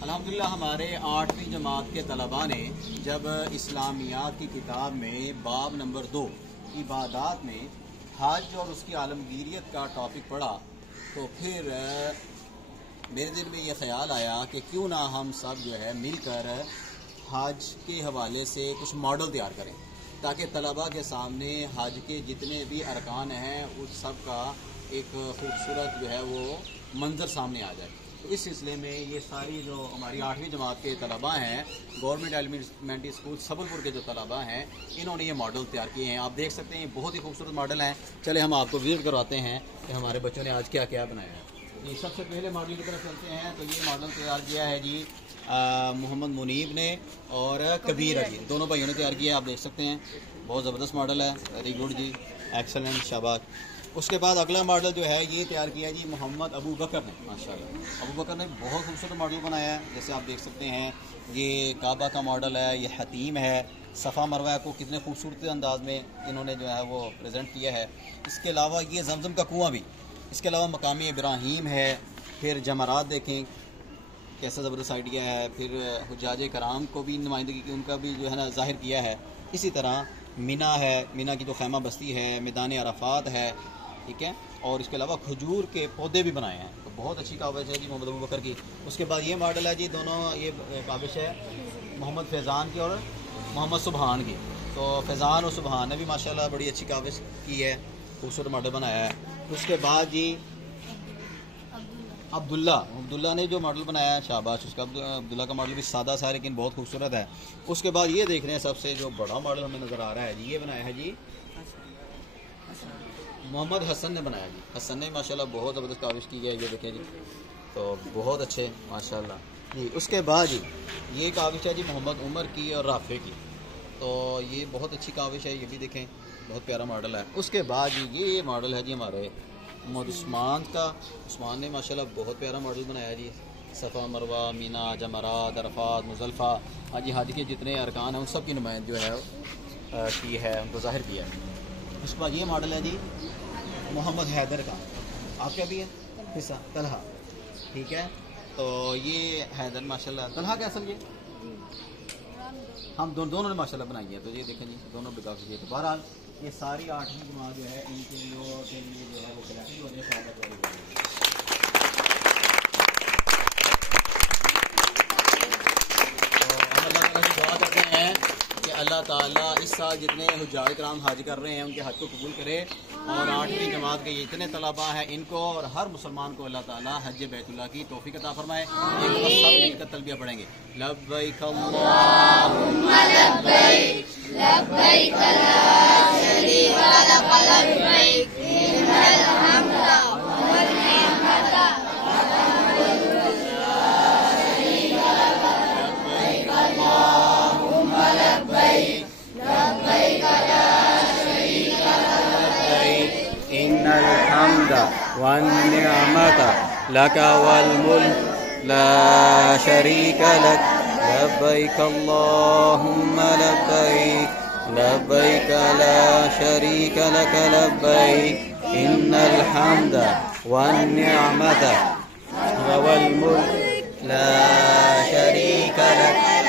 अल्हम्दुलिल्लाह हमारे 8वीं जमात के तलबा ने जब इस्लामियात की किताब में बाब नंबर 2 इबादात में हज और उसकी आलमगीरियत का टॉपिक पढ़ा तो फिर मेरे दिल में ये ख्याल आया कि क्यों ना हम सब जो है मिलकर हज के हवाले से कुछ मॉडल तैयार करें ताकि तलबा के सामने हज के जितने भी अरकान हैं उस सब का एक खूबसूरत जो है वो मंजर सामने आ जाए। तो इस सिलसिले में ये सारी जो हमारी 8वीं जमात के तलबा हैं, गवर्नमेंट एलिमेंट्री स्कूल सबलपुर के जो तलबा हैं, इन्होंने ये मॉडल तैयार किए हैं। आप देख सकते हैं ये बहुत ही खूबसूरत मॉडल हैं। चले हम आपको विजिट करवाते हैं कि हमारे बच्चों ने आज क्या क्या बनाया है। ये सबसे पहले मॉडल की तरफ चलते हैं तो ये मॉडल तैयार किया है जी मोहम्मद मुनीब ने और कबीर अली, दोनों भाइयों ने तैयार किया है। आप देख सकते हैं बहुत ज़बरदस्त मॉडल है। वेरी गुड जी, एक्सेलेंट, शाबाश। उसके बाद अगला मॉडल जो है ये तैयार किया है जी मोहम्मद अबू बकर ने। माशाल्लाह अबू बकर ने बहुत खूबसूरत मॉडल बनाया है। जैसे आप देख सकते हैं ये काबा का मॉडल है, ये हतीम है, सफ़ा मरवा को कितने खूबसूरत अंदाज में इन्होंने जो है वो प्रेजेंट किया है। इसके अलावा ये जमजम का कुआं भी, इसके अलावा मकामी इब्राहीम है, फिर जमरात देखें कैसा ज़बरदस्त आइडिया है। फिर हुज्जाज कराम को भी नुमाइंदगी की उनका भी जो है ना ज़ाहिर किया है। इसी तरह मीना है, मीना की जो खैमा बस्ती है, मैदान अराफात है, ठीक है। और इसके अलावा खजूर के पौधे भी बनाए हैं। तो बहुत अच्छी काविश है जी मोहम्मद अबू बकर की। उसके बाद ये मॉडल है जी, दोनों ये काविश है मोहम्मद फैज़ान की और मोहम्मद सुबहान की। तो फैज़ान और सुबहान ने भी माशाल्लाह बड़ी अच्छी काविश की है, खूबसूरत मॉडल बनाया है। उसके बाद जी अब्दुल्ला ने जो मॉडल बनाया है, शाबाश। उसका अब्दुल्ला का मॉडल भी सादा सा लेकिन बहुत खूबसूरत है। उसके बाद ये देख रहे हैं सबसे जो बड़ा मॉडल हमें नज़र आ रहा है जी, ये बनाया है जी मोहम्मद हसन ने बनाया जी। हसन ने माशाल्लाह बहुत ज़बरदस्त काविश की है, ये देखें जी, तो बहुत अच्छे माशाल्लाह जी। उसके बाद जी ये काविश है जी मोहम्मद उमर की और राफे की। तो ये बहुत अच्छी काविश है, ये भी देखें बहुत प्यारा मॉडल है। उसके बाद जी ये मॉडल है जी हमारे मोहम्मद उस्मान का। उस्मान ने माशाल्लाह बहुत प्यारा मॉडल बनाया जी। सफ़ा मरवा, मीना, जमरात, अरफात, मुज़ल्फ़ा, हाजी हाजी के जितने अरकान हैं उन सब की नुमाइंद जो है की है, उनको ज़ाहिर किया है। उसके बाद ये मॉडल है जी मोहम्मद हैदर का। आपका भी है हिस्सा तलहा, ठीक है। तो ये हैदर माशाल्लाह, तलहा का असल ये हम दोनों ने माशाल्लाह बनाई है। तो ये देखें जी दोनों भी काफ़ी है। तो बहरहाल ये सारी 8वीं जमात जो है इनके लिए जो है वो कलेक्टिव हो जाए। दुआ करते हैं कि अल्लाह ताला इस साल जितने हुज्जाज कराम हज कर रहे हैं उनके हज को कबूल करे और 8वीं जमात के जितने तलबा हैं इनको और हर मुसलमान को अल्लाह ताला हज बैतुल्लाह की तौफीक अता फरमाए। एक बार सब मिलकर तलबिया पढ़ेंगे, लब्बैक अल्लाहुम्मा लब्बैक लब्बैक ला शरीका लक लब्बैक इन्नल हम्दा वल निअमता इन्नल हम्दा वन निअमता लका वल मुल्क ला शरीका लक लब्बैक अल्लाहुम्मा लब्बैक लब्बैक ला शरीका लक लब्बैक इन्नल हम्दा वन निअमता वल मुल्क ला शरीका लक।